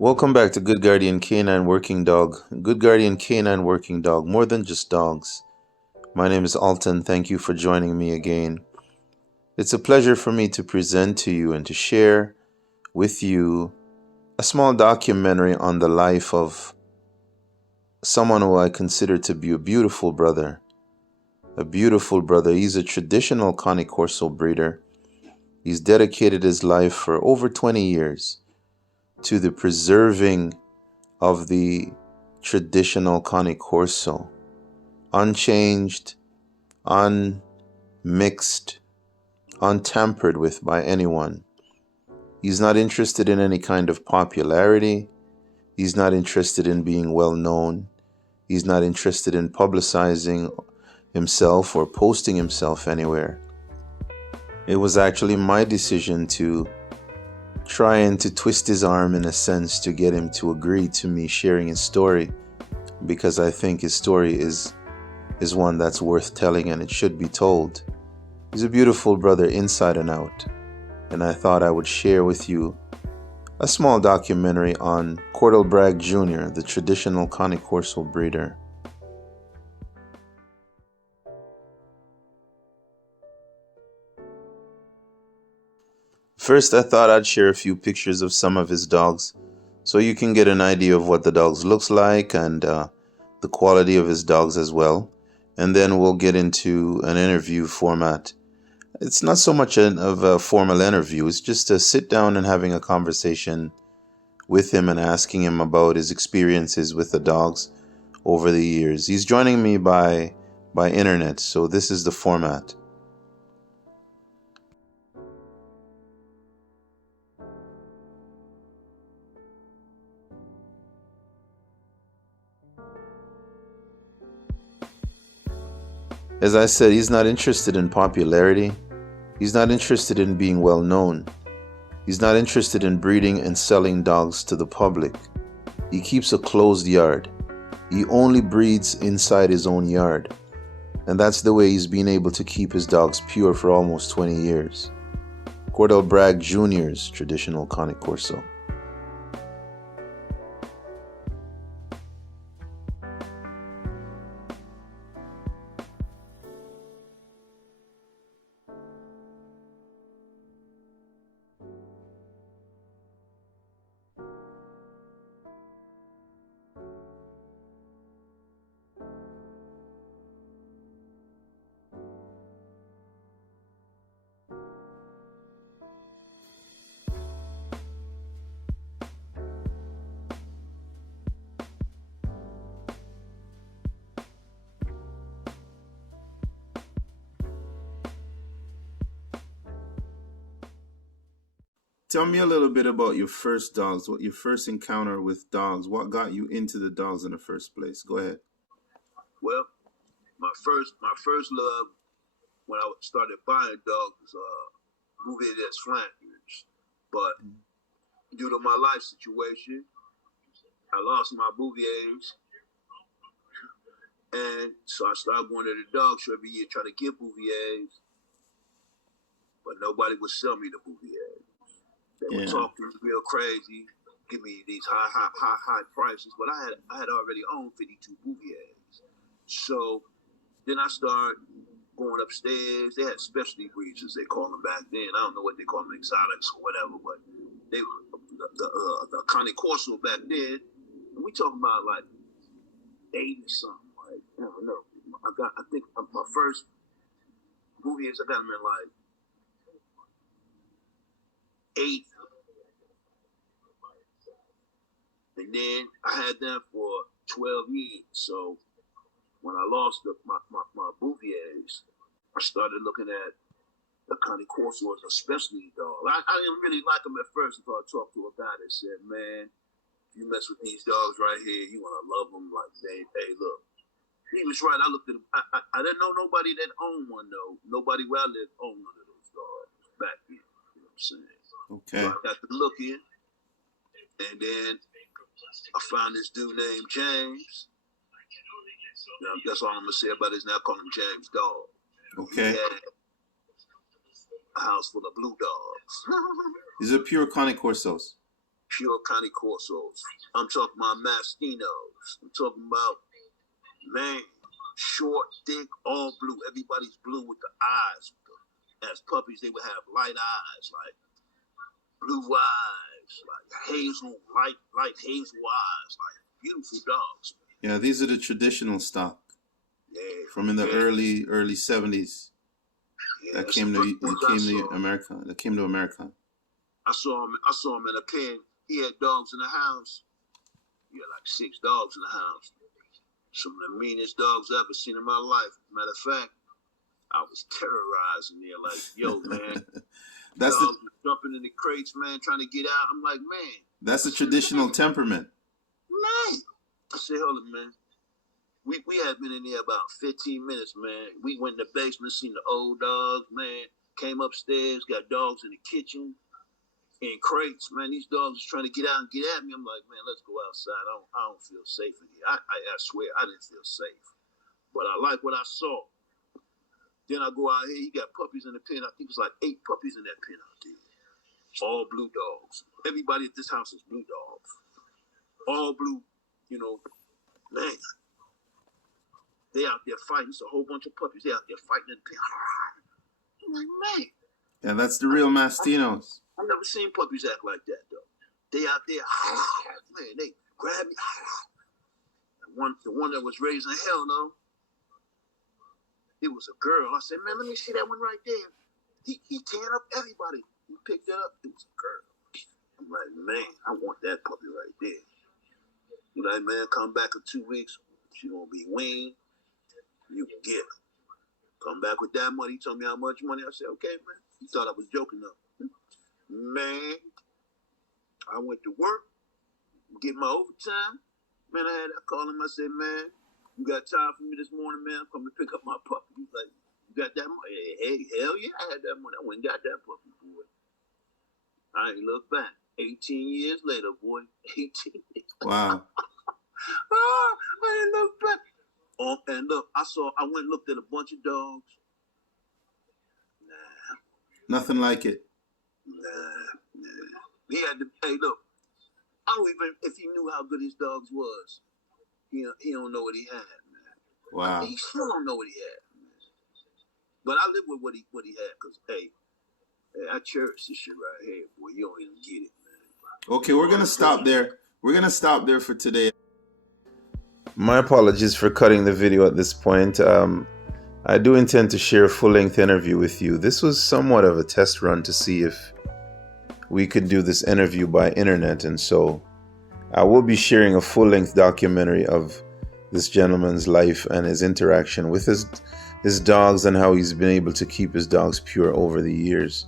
Welcome back to Good Guardian Canine Working Dog. Good Guardian Canine Working Dog, more than just dogs. My name is Alton. Thank you for joining me again. It's a pleasure for me to present to you and to share with you a small documentary on the life of someone who I consider to be a beautiful brother. A beautiful brother. He's a traditional Cane Corso breeder. He's dedicated his life for over 20 years to the preserving of the traditional Cane Corso, unchanged, unmixed, untampered with by anyone. He's not interested in any kind of popularity. He's not interested in being well known. He's not interested in publicizing himself or posting himself anywhere. It was actually my decision to trying to twist his arm in a sense to get him to agree to me sharing his story, because I think his story is one that's worth telling and it should be told. He's a beautiful brother inside and out, and I thought I would share with you a small documentary on Cyrdell Bragg Jr., the traditional Cane Corso breeder. First, I thought I'd share a few pictures of some of his dogs so you can get an idea of what the dogs looks like and the quality of his dogs as well. And then we'll get into an interview format. It's not so much of a formal interview. It's just to sit down and having a conversation with him and asking him about his experiences with the dogs over the years. He's joining me by internet, so this is the format. As I said, he's not interested in popularity. He's not interested in being well known. He's not interested in breeding and selling dogs to the public. He keeps a closed yard. He only breeds inside his own yard. And that's the way he's been able to keep his dogs pure for almost 20 years. Cyrdell Bragg Jr.'s traditional Cane Corso. Tell me a little bit about your first dogs, what your first encounter with dogs, what got you into the dogs in the first place. Go ahead. Well, my first love when I started buying dogs was moving as Flanders, but due to my life situation, I lost my Bouviers, and so I started going to the dog show every year trying to get Bouviers, but nobody would sell me the Bouviers. They would talk to me real crazy, give me these high prices, but I had already owned 52 Bouviers. So then I started going upstairs. They had specialty breeds, as they call them back then. I don't know what they call them, exotics or whatever, but they the Cane Corso back then. And we talking about like 80 something. Like I don't know. I think my first Bouviers, I got them in like 8. And then I had them for 12 years. So when I lost my Bouviers, I started looking at the Cane Corso as a specialty dog. I didn't really like them at first until I talked to a guy that said, man, if you mess with these dogs right here, you're going to love them. Like, hey, look. He was right. I looked at them. I didn't know nobody that owned one, though. Nobody where I lived owned one of those dogs back then. You know what I'm saying? Okay. So I got to looking, and then I found this dude named James. Now, that's all I'm going to say about his name. I call him James Dog. Okay. He had a house full of blue dogs. These are pure Cane Corsos. pure Cane Corsos. I'm talking about Mastinos. I'm talking about, man, short, thick, all blue. Everybody's blue with the eyes. As puppies, they would have light eyes, like blue eyes, like hazel, light hazel eyes, like beautiful dogs. Yeah, these are the traditional stock. Yeah, from in the early 70s. Yeah, that came to America. I saw him in a pen. He had dogs in the house. He had like 6 dogs in the house. Some of the meanest dogs I ever seen in my life. Matter of fact, I was terrorizing there, like, yo, man. That's dogs jumping in the crates, man, trying to get out. I'm like, man. That's a traditional temperament. Man. I said, hold on, man. We had been in there about 15 minutes, man. We went in the basement, seen the old dogs, man. Came upstairs, got dogs in the kitchen, in crates, man. These dogs was trying to get out and get at me. I'm like, man, let's go outside. I don't feel safe in here. I swear, I didn't feel safe. But I like what I saw. Then I go out here, he got puppies in the pen. I think it was like 8 puppies in that pen out there. All blue dogs. Everybody at this house is blue dogs. All blue, you know, man. They out there fighting. It's a whole bunch of puppies. They out there fighting in the pen. I'm like, man. Yeah, that's the real Mastinos. I've never seen puppies act like that, though. They out there, man, they grab me. The one that was raising hell, no. It was a girl. I said, man, let me see that one right there. He tearing up everybody. He picked it up. It was a girl. I'm like, man, I want that puppy right there. You like, man, come back in 2 weeks. She gonna be weaned. You can get her. Come back with that money. He told me how much money. I said, okay, man. He thought I was joking, though. Man, I went to work, get my overtime. Man, I called him. I said, man, you got time for me this morning, man? I'm coming to pick up my puppy. He's like, you got that money? Hey, hell yeah, I had that money. I went and got that puppy, boy. I ain't look back. 18 years later, boy. 18 years. Wow. I ain't look back. Oh, and look, I went and looked at a bunch of dogs. Nah. Nothing like it. Nah. He had to, hey, look, I don't even, if he knew how good his dogs was, he don't know what he had, man. Wow. He still don't know what he had, man. But I live with what he had, because, hey, I cherish this shit right here, boy. You don't even get it, man. Okay, we're going to stop there. We're going to stop there for today. My apologies for cutting the video at this point. I do intend to share a full-length interview with you. This was somewhat of a test run to see if we could do this interview by internet, and so I will be sharing a full-length documentary of this gentleman's life and his interaction with his dogs and how he's been able to keep his dogs pure over the years.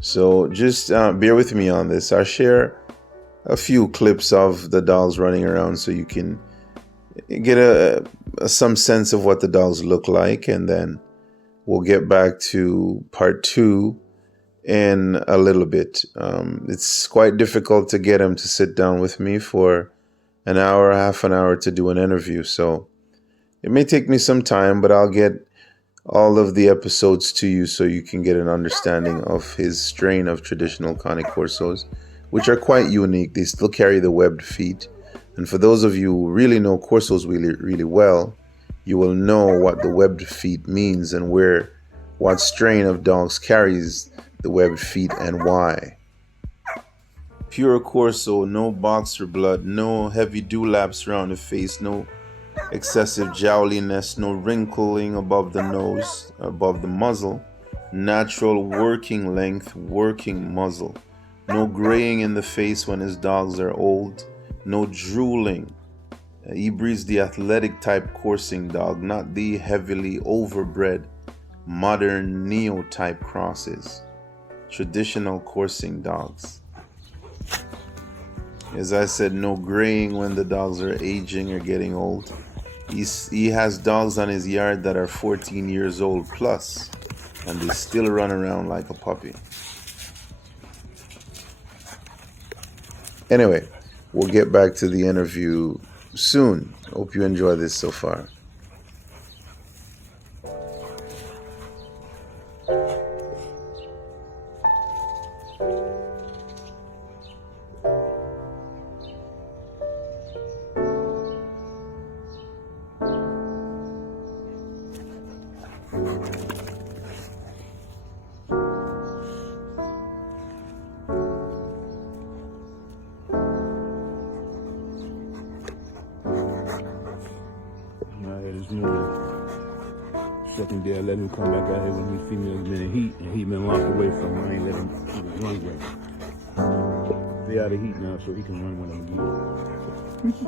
So just bear with me on this. I'll share a few clips of the dogs running around so you can get some sense of what the dogs look like, and then we'll get back to part 2 in a little bit. It's quite difficult to get him to sit down with me for an hour, half an hour to do an interview, so it may take me some time, but I'll get all of the episodes to you so you can get an understanding of his strain of traditional Cane Corsos, which are quite unique. They still carry the webbed feet. And for those of you who really know Corsos really, really well, you will know what the webbed feet means and what strain of dogs carries the webbed feet and why. Pure Corso, no boxer blood, no heavy dewlaps around the face, no excessive jowliness, no wrinkling above the nose, above the muzzle, natural working length, working muzzle, no graying in the face when his dogs are old, no drooling. He breeds the athletic type coursing dog, not the heavily overbred modern neo type crosses. Traditional coursing dogs. As I said, no graying when the dogs are aging or getting old. He has dogs on his yard that are 14 years old plus, and they still run around like a puppy. Anyway, we'll get back to the interview soon. Hope you enjoy this so far. second day I let him come back out here when these females been in heat, and he been locked away from him. I ain't let him run with him. They out of heat now, so he can run with them again.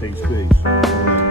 Take space.